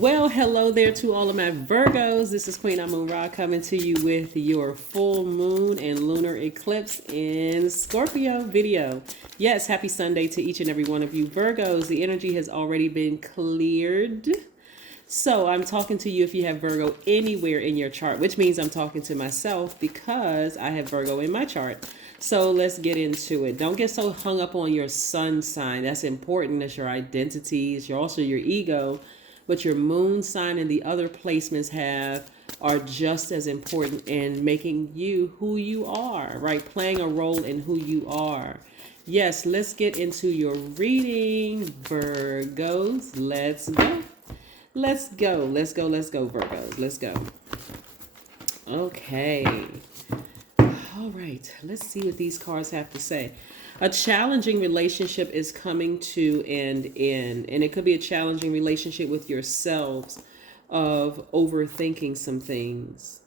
Well, hello there to all of my Virgos. This is Queen Amun Ra coming to you with your full moon and lunar eclipse in Scorpio video. Yes, happy Sunday to each and every one of you Virgos. The energy has already been cleared. So I'm talking to you if you have Virgo anywhere in your chart, which means I'm talking to myself because I have Virgo in my chart. So let's get into it. Don't get so hung up on your sun sign. That's important. That's your identities. You're also your ego. But your moon sign and the other placements are just as important in making you who you are, right? Playing a role in who you are. Yes, let's get into your reading, Virgos. Let's go. Let's go. Let's go. Let's go, Virgos. Let's go. Okay. All right. Let's see what these cards have to say. A challenging relationship is coming to an end, and it could be a challenging relationship with yourselves of overthinking some things,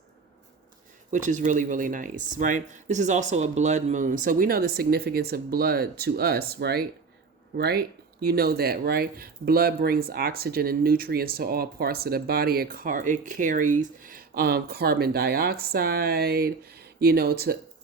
which is really, really nice, right? This is also a blood moon, so we know the significance of blood to us, right? Right? You know that, right? Blood brings oxygen and nutrients to all parts of the body. It carries carbon dioxide,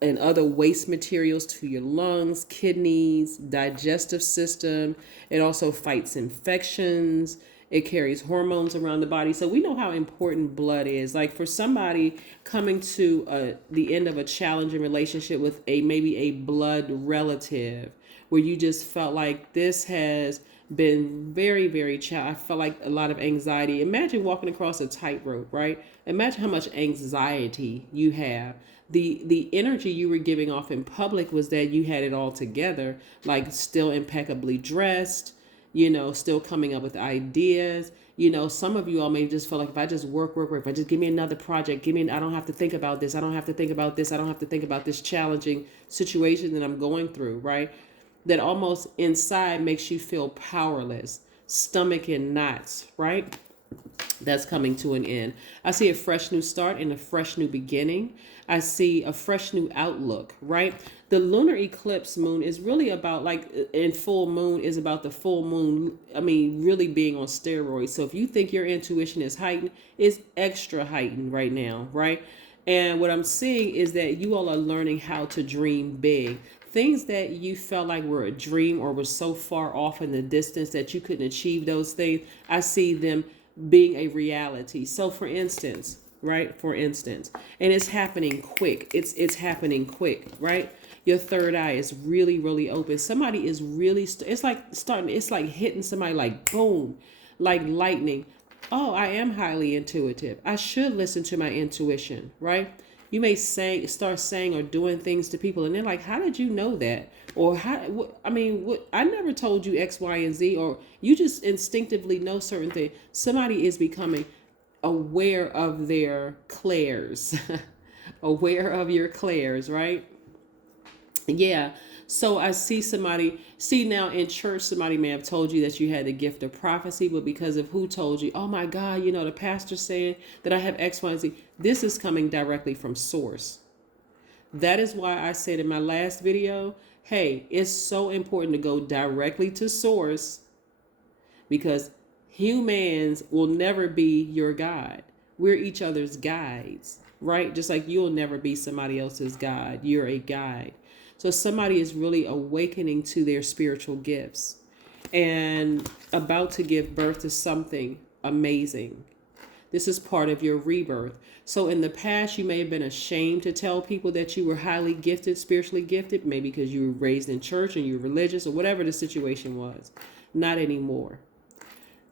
and other waste materials to your lungs, kidneys, digestive system. It also fights infections. It carries hormones around the body. So we know how important blood is. Like for somebody coming to the end of a challenging relationship with maybe a blood relative, where you just felt like this has been very, very I felt like a lot of anxiety. Imagine walking across a tightrope, right? Imagine how much anxiety you have. The energy you were giving off in public was that you had it all together, like still impeccably dressed, still coming up with ideas. Some of you all may just feel like if I just work, if I just give me another project, I don't have to think about this. I don't have to think about this. I don't have to think about this challenging situation that I'm going through, right? That almost inside makes you feel powerless, stomach in knots, right? That's coming to an end. I see a fresh new start and a fresh new beginning. I see a fresh new outlook, right? The lunar eclipse moon is really about and full moon is about the full moon. I mean, really being on steroids. So if you think your intuition is heightened, it's extra heightened right now, right? And what I'm seeing is that you all are learning how to dream big. Things that you felt like were a dream or were so far off in the distance that you couldn't achieve those things, I see them being a reality. So for instance, right? For instance, and it's happening quick. It's happening quick, right? Your third eye is really, really open. Somebody is really, it's like hitting somebody like boom, like lightning. Oh, I am highly intuitive. I should listen to my intuition, right? You may start saying or doing things to people, and they're like, "How did you know that?" Or I never told you X, Y, and Z. Or you just instinctively know certain things. Somebody is becoming aware of their clairs, aware of your clairs, right? Yeah. So I see now in church, somebody may have told you that you had the gift of prophecy, but because of who told you, oh my God, the pastor saying that I have X, Y, and Z. This is coming directly from source. That is why I said in my last video, hey, it's so important to go directly to source, because humans will never be your guide. We're each other's guides, right? Just like you'll never be somebody else's guide. You're a guide. So somebody is really awakening to their spiritual gifts and about to give birth to something amazing. This is part of your rebirth. So in the past, you may have been ashamed to tell people that you were highly gifted, spiritually gifted, maybe because you were raised in church and you're religious or whatever the situation was. Not anymore.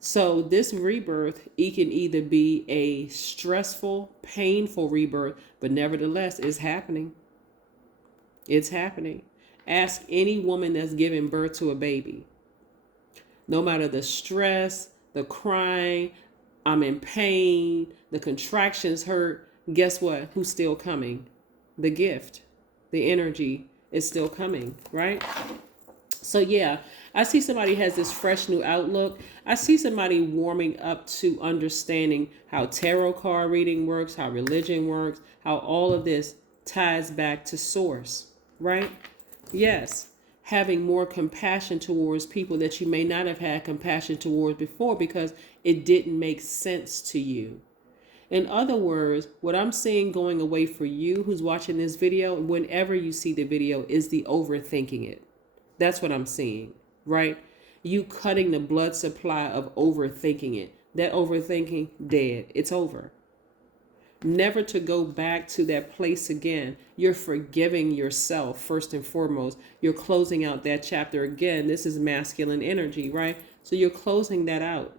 So this rebirth, it can either be a stressful, painful rebirth, but nevertheless, it's happening. It's happening. Ask any woman that's giving birth to a baby. No matter the stress, the crying, I'm in pain, the contractions hurt, guess what? Who's still coming? The gift, the energy is still coming, right? So yeah, I see somebody has this fresh new outlook. I see somebody warming up to understanding how tarot card reading works, how religion works, how all of this ties back to source, right? Yes. having more compassion towards people that you may not have had compassion towards before because it didn't make sense to you. In other words, what I'm seeing going away for you who's watching this video, whenever you see the video, is the overthinking it. That's what I'm seeing, right? You cutting the blood supply of overthinking it. That overthinking, dead. It's over. Never to go back to that place again. You're forgiving yourself first and foremost. You're closing out that chapter again. This is masculine energy, right? So you're closing that out.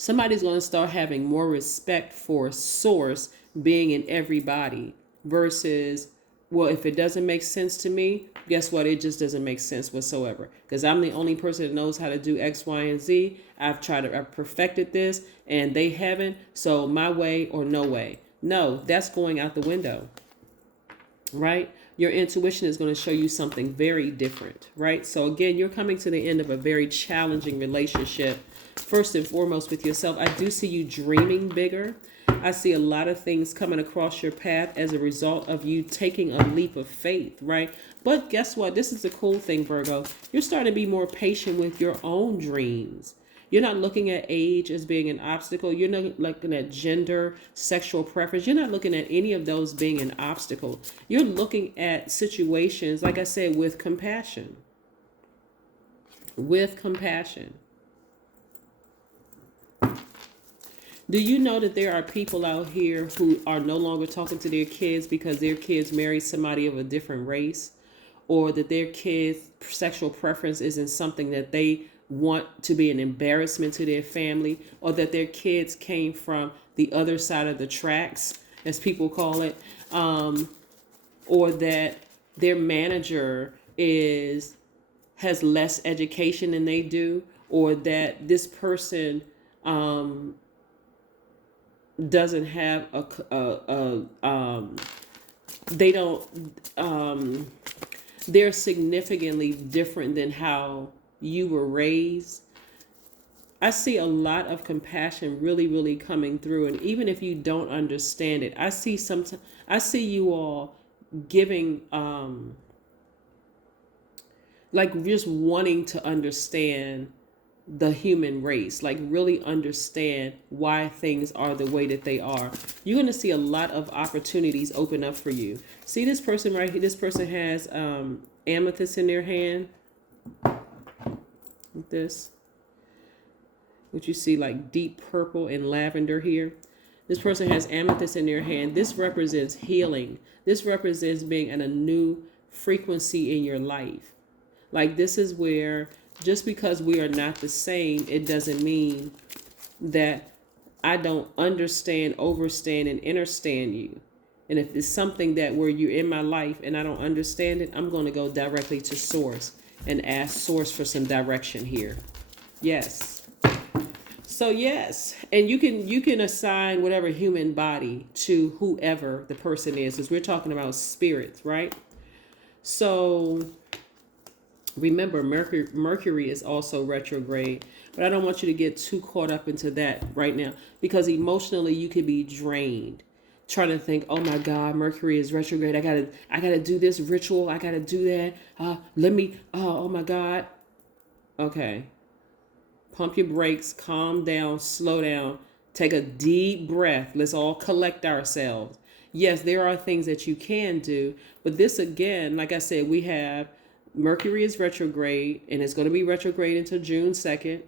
Somebody's going to start having more respect for source being in everybody versus, well, if it doesn't make sense to me, guess what? It just doesn't make sense whatsoever. Because I'm the only person that knows how to do X, Y, and Z. I've perfected this and they haven't. So my way or no way. No, that's going out the window, right? Your intuition is going to show you something very different, right? So again, you're coming to the end of a very challenging relationship. First and foremost with yourself, I do see you dreaming bigger. I see a lot of things coming across your path as a result of you taking a leap of faith, right? But guess what? This is the cool thing, Virgo. You're starting to be more patient with your own dreams. You're not looking at age as being an obstacle. You're not looking at gender, sexual preference. You're not looking at any of those being an obstacle. You're looking at situations, like I said, with compassion. With compassion. Do you know that there are people out here who are no longer talking to their kids because their kids married somebody of a different race, or that their kids' sexual preference isn't something that they want to be an embarrassment to their family, or that their kids came from the other side of the tracks, as people call it, or that their manager has less education than they do, or that this person doesn't have they're significantly different than how you were raised. I see a lot of compassion really, really coming through. And even if you don't understand it, I see you all giving, like just wanting to understand the human race, like really understand why things are the way that they are. You're going to see a lot of opportunities open up for you. See this person right here? This person has amethyst in their hand. Like this. What you see, like deep purple and lavender here. This person has amethyst in their hand. This represents healing. This represents being in a new frequency in your life. Like this is where, just because we are not the same, it doesn't mean that I don't understand, overstand, and understand you. And if it's something that where you're in my life and I don't understand it, I'm going to go directly to source and ask source for some direction here. Yes. So yes, and you can assign whatever human body to whoever the person is, because we're talking about spirits, right? So remember, Mercury is also retrograde, but I don't want you to get too caught up into that right now, because emotionally you could be drained trying to think, oh my God, Mercury is retrograde. I gotta do this ritual. I gotta do that. Oh my God. Okay. Pump your brakes, calm down, slow down, take a deep breath. Let's all collect ourselves. Yes, there are things that you can do, but this again, like I said, we have Mercury is retrograde, and it's going to be retrograde until June 2nd.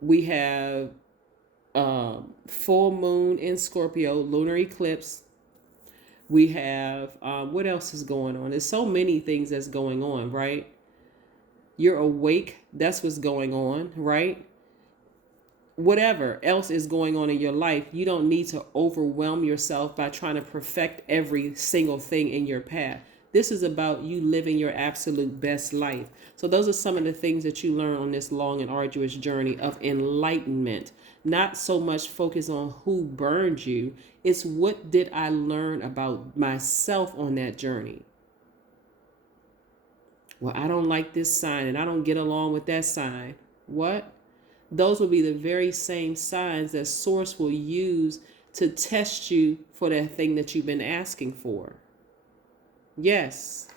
We have full moon in Scorpio, lunar eclipse. We have, what else is going on? There's so many things that's going on, right? You're awake. That's what's going on, right? Whatever else is going on in your life, you don't need to overwhelm yourself by trying to perfect every single thing in your path. This is about you living your absolute best life. So those are some of the things that you learn on this long and arduous journey of enlightenment. Not so much focus on who burned you. It's what did I learn about myself on that journey. Well, I don't like this sign and I don't get along with that sign. What? Those will be the very same signs that source will use to test you for that thing that you've been asking for. Yes.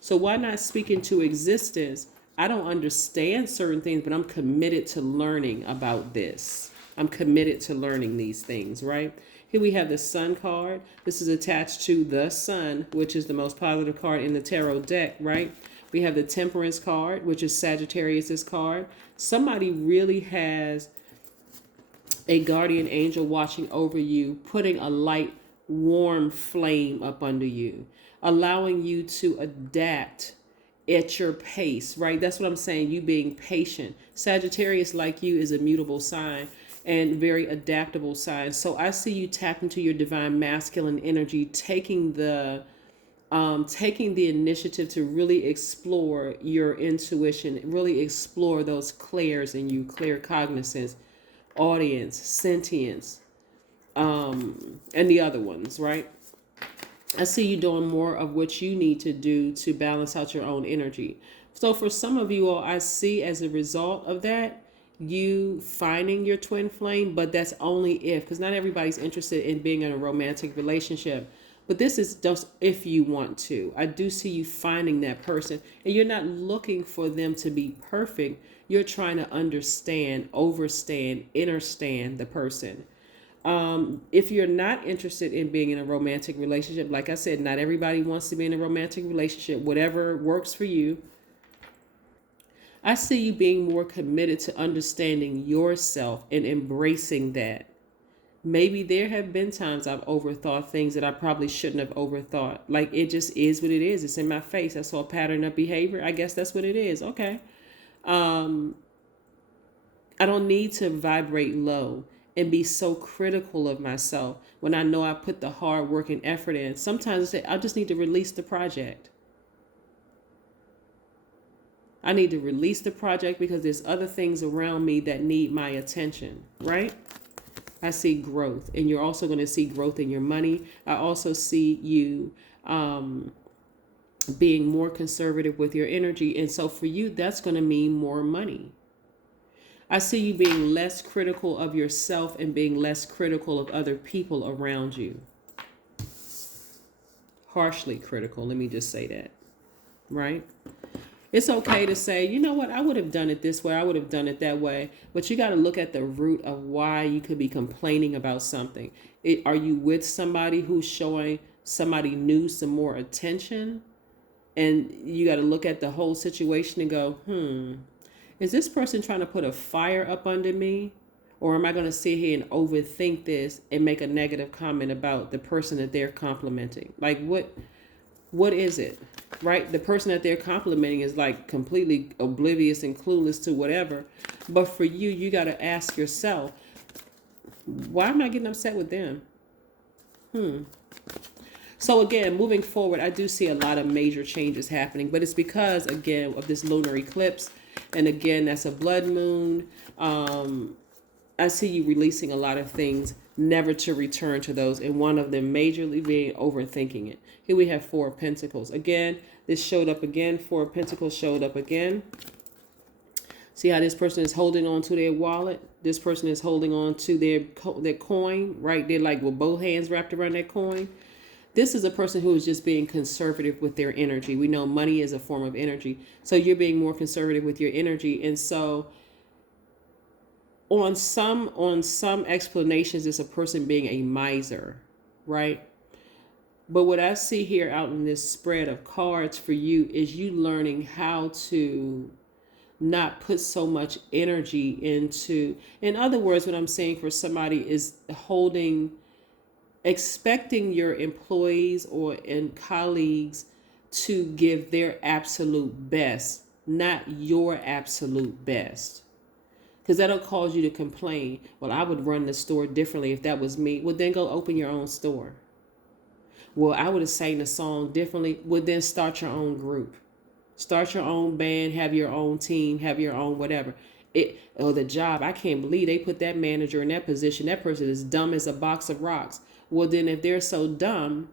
So why not speak into existence? I don't understand certain things, but I'm committed to learning about this. I'm committed to learning these things, right? Here we have the Sun card. This is attached to the Sun, which is the most positive card in the tarot deck, right? We have the Temperance card, which is Sagittarius's card. Somebody really has a guardian angel watching over you, putting a light, warm flame up under you, allowing you to adapt at your pace, right? That's what I'm saying. You being patient. Sagittarius, like you, is a mutable sign and very adaptable sign. So I see you tap into your divine masculine energy, taking the initiative to really explore your intuition, really explore those clairs in you, claircognizance, audience, sentience, and the other ones, right? I see you doing more of what you need to do to balance out your own energy. So for some of you all, I see as a result of that, you finding your twin flame, but that's only if, because not everybody's interested in being in a romantic relationship. But this is just if you want to. I do see you finding that person, and you're not looking for them to be perfect. You're trying to understand, overstand, understand the person. If you're not interested in being in a romantic relationship, like I said, not everybody wants to be in a romantic relationship. Whatever works for you. I see you being more committed to understanding yourself and embracing that. Maybe there have been times I've overthought things that I probably shouldn't have overthought. Like, it just is what it is. It's in my face. I saw a pattern of behavior. I guess that's what it is. Okay. Um, I don't need to vibrate low and be so critical of myself when I know I put the hard work and effort in. Sometimes I say, I just need to release the project. I need to release the project because there's other things around me that need my attention, right? I see growth, and you're also going to see growth in your money. I also see you being more conservative with your energy. And so for you, that's going to mean more money. I see you being less critical of yourself and being less critical of other people around you. Harshly critical, let me just say that, right? It's okay to say, you know what, I would have done it this way, I would have done it that way. But you got to look at the root of why you could be complaining about something. Are you with somebody who's showing somebody new some more attention? And you got to look at the whole situation and go, is this person trying to put a fire up under me? Or am I going to sit here and overthink this and make a negative comment about the person that they're complimenting? Like, what is it? Right? The person that they're complimenting is like completely oblivious and clueless to whatever. But for you, you got to ask yourself, why am I getting upset with them? So again, moving forward, I do see a lot of major changes happening, but it's because, again, of this lunar eclipse. And again, that's a blood moon. I see you releasing a lot of things, never to return to those. And one of them majorly being overthinking it. Here we have Four of Pentacles. Again, this showed up again. Four of Pentacles showed up again. See how this person is holding on to their wallet? This person is holding on to their coin, right? They're like with both hands wrapped around that coin. This is a person who is just being conservative with their energy. We know money is a form of energy. So you're being more conservative with your energy. And so on some explanations, it's a person being a miser, right? But what I see here out in this spread of cards for you is you learning how to not put so much energy into, in other words, what I'm saying for somebody is expecting your employees and colleagues to give their absolute best, not your absolute best. Because that'll cause you to complain. Well, I would run the store differently if that was me. Well, then go open your own store. Well, I would have sang the song differently. Well, then start your own group. Start your own band, have your own team, have your own whatever. The job, I can't believe they put that manager in that position. That person is dumb as a box of rocks. Well, then if they're so dumb,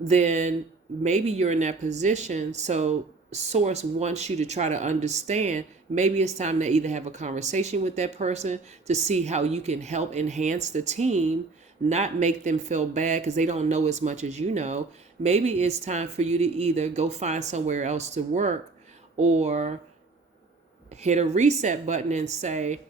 then maybe you're in that position. So source wants you to try to understand. Maybe it's time to either have a conversation with that person to see how you can help enhance the team, not make them feel bad because they don't know as much as you know. Maybe it's time for you to either go find somewhere else to work or hit a reset button and say,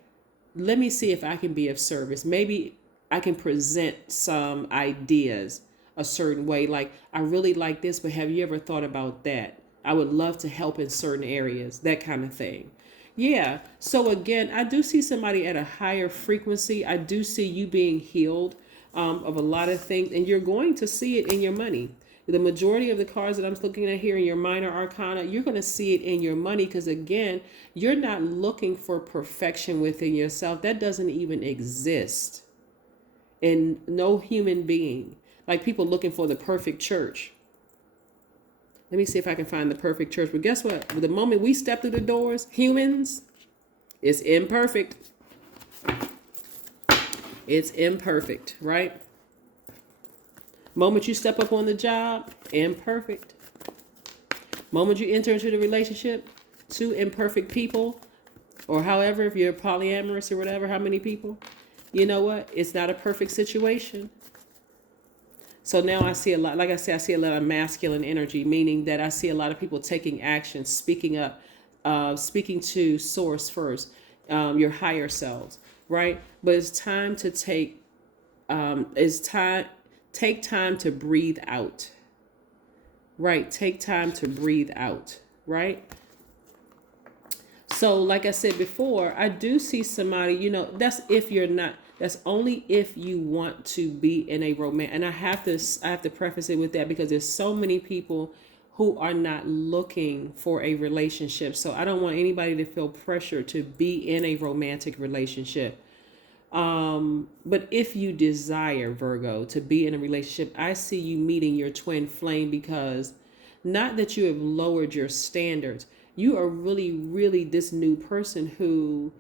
let me see if I can be of service. Maybe I can present some ideas a certain way. Like, I really like this, but have you ever thought about that? I would love to help in certain areas, that kind of thing. Yeah. So again, I do see somebody at a higher frequency. I do see you being healed of a lot of things, and you're going to see it in your money. The majority of the cards that I'm looking at here in your minor arcana, you're going to see it in your money because, again, you're not looking for perfection within yourself. That doesn't even exist in no human being. Like people looking for the perfect church. Let me see if I can find the perfect church. But guess what? The moment we step through the doors, humans, it's imperfect. It's imperfect, right? Moment you step up on the job, imperfect. Moment you enter into the relationship, two imperfect people, or however, if you're polyamorous or whatever, how many people, you know what? It's not a perfect situation. So now I see a lot, like I said, I see a lot of masculine energy, meaning that I see a lot of people taking action, speaking up, speaking to source first, your higher selves, right? But it's time to take time to breathe out. Right? Take time to breathe out, right? So like I said before, I do see somebody, that's if you're not, that's only if you want to be in a romance. And I have to preface it with that because there's so many people who are not looking for a relationship. So I don't want anybody to feel pressure to be in a romantic relationship. But if you desire, Virgo, to be in a relationship, I see you meeting your twin flame because not that you have lowered your standards. You are really, really this new person who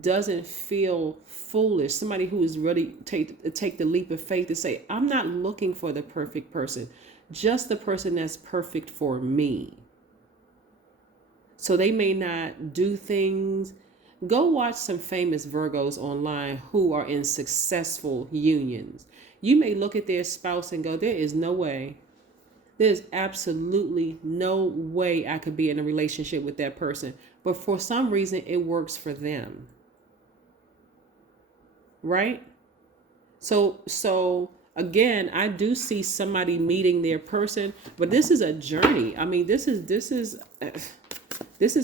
doesn't feel foolish. Somebody who is ready to take the leap of faith to say, I'm not looking for the perfect person, just the person that's perfect for me. So they may not do things. Go watch some famous Virgos online who are in successful unions. You may look at their spouse and go, there is no way. There's absolutely no way I could be in a relationship with that person. But for some reason, it works for them. Right? So again, I do see somebody meeting their person, but this is a journey. I mean, this is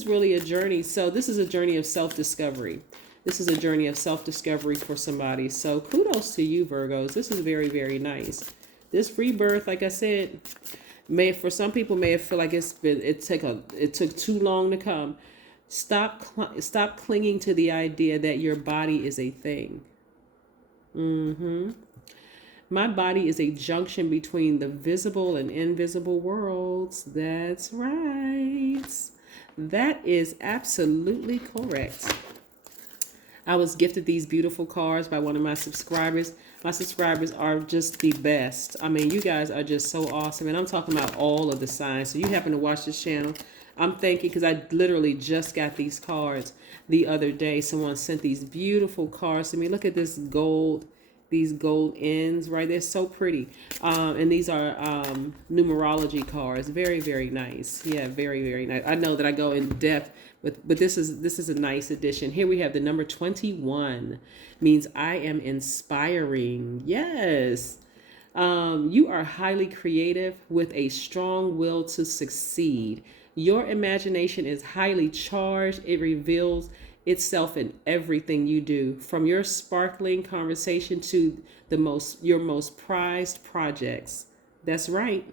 really a journey. So this is a journey of self-discovery. This is a journey of self-discovery for somebody. So kudos to you, Virgos. This is very, very nice. This rebirth, like I said, for some people may feel like it took too long to come. Stop clinging to the idea that your body is a thing. My body is a junction between the visible and invisible worlds. That's right. That is absolutely correct. I was gifted these beautiful cards by one of my subscribers. My subscribers are just the best. I mean, you guys are just so awesome. And I'm talking about all of the signs. So you happen to watch this channel. I'm thanking because I literally just got these cards the other day. Someone sent these beautiful cards to me. Look at this gold. These gold ends, right? They're so pretty. And these are numerology cards. Very, very nice. Yeah, very, very nice. I know that I go in depth, but this is a nice addition. Here we have the number 21. Means I am inspiring. Yes. You are highly creative with a strong will to succeed. Your imagination is highly charged. It reveals itself in everything you do, from your sparkling conversation to your most prized projects. That's right.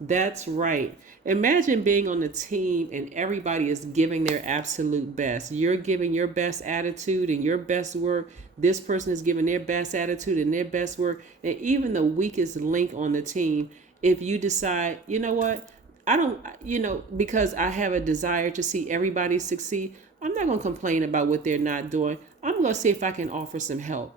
That's right. Imagine being on the team and everybody is giving their absolute best. You're giving your best attitude and your best work. This person is giving their best attitude and their best work. And even the weakest link on the team, if you decide, you know what, I don't, because I have a desire to see everybody succeed, I'm not going to complain about what they're not doing. I'm going to see if I can offer some help.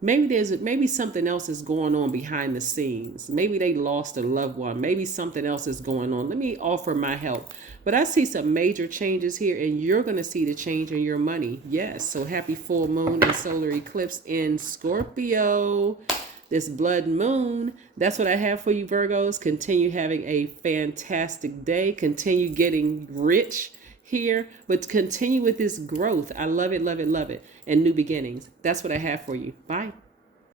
Maybe something else is going on behind the scenes. Maybe they lost a loved one. Maybe something else is going on. Let me offer my help. But I see some major changes here, and you're going to see the change in your money. Yes. So happy full moon and solar eclipse in Scorpio. This blood moon. That's what I have for you, Virgos. Continue having a fantastic day. Continue getting rich here, but continue with this growth. I love it, love it, love it. And new beginnings. That's what I have for you. Bye.